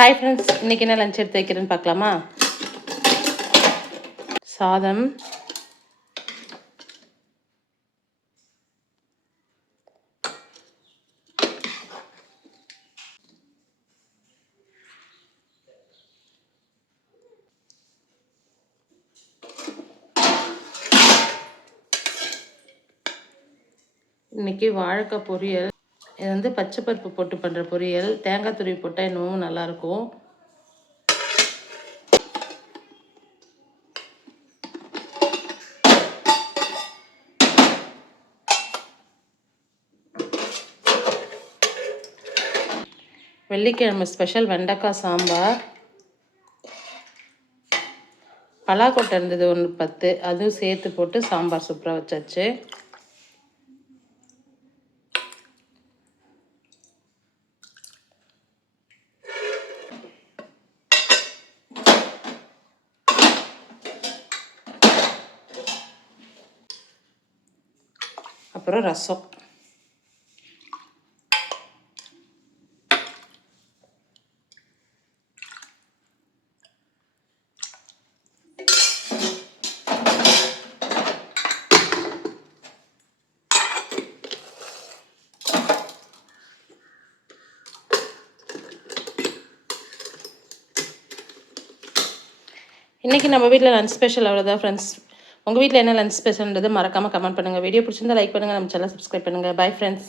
Hi friends, இன்றைக்கி என்ன lunch எடுத்து வைக்கிறேன்னு பார்க்கலாமா? சாதம், இன்றைக்கி வாழைக்காய் பொரியல். இது வந்து பச்சை பருப்பு போட்டு பண்ணுற பொரியல். தேங்காய் துருவி போட்டால் இன்னமும் நல்லாயிருக்கும். வெள்ளிக்கிழமை ஸ்பெஷல் வெண்டைக்காய் சாம்பார். பலாக்கொட்டை இருந்தது 1 10, அதுவும் சேர்த்து போட்டு சாம்பார் சூப்பராக வச்சாச்சு. அப்புறம் ரசம். இன்றைக்கி நம்ம வீட்டில் லஞ்ச் ஸ்பெஷல் அவ்வளோதான் ஃப்ரெண்ட்ஸ். உங்கள் வீட்டில் என்ன லஞ்ச் ஸ்பெஷல்ன்றது மறக்காமல் கமெண்ட் பண்ணுங்கள். வீடியோ பிடிச்சிருந்தா லைக் பண்ணுங்கள், நம்ம சேனல் சப்ஸ்கிரைப் பண்ணுங்கள். Bye friends.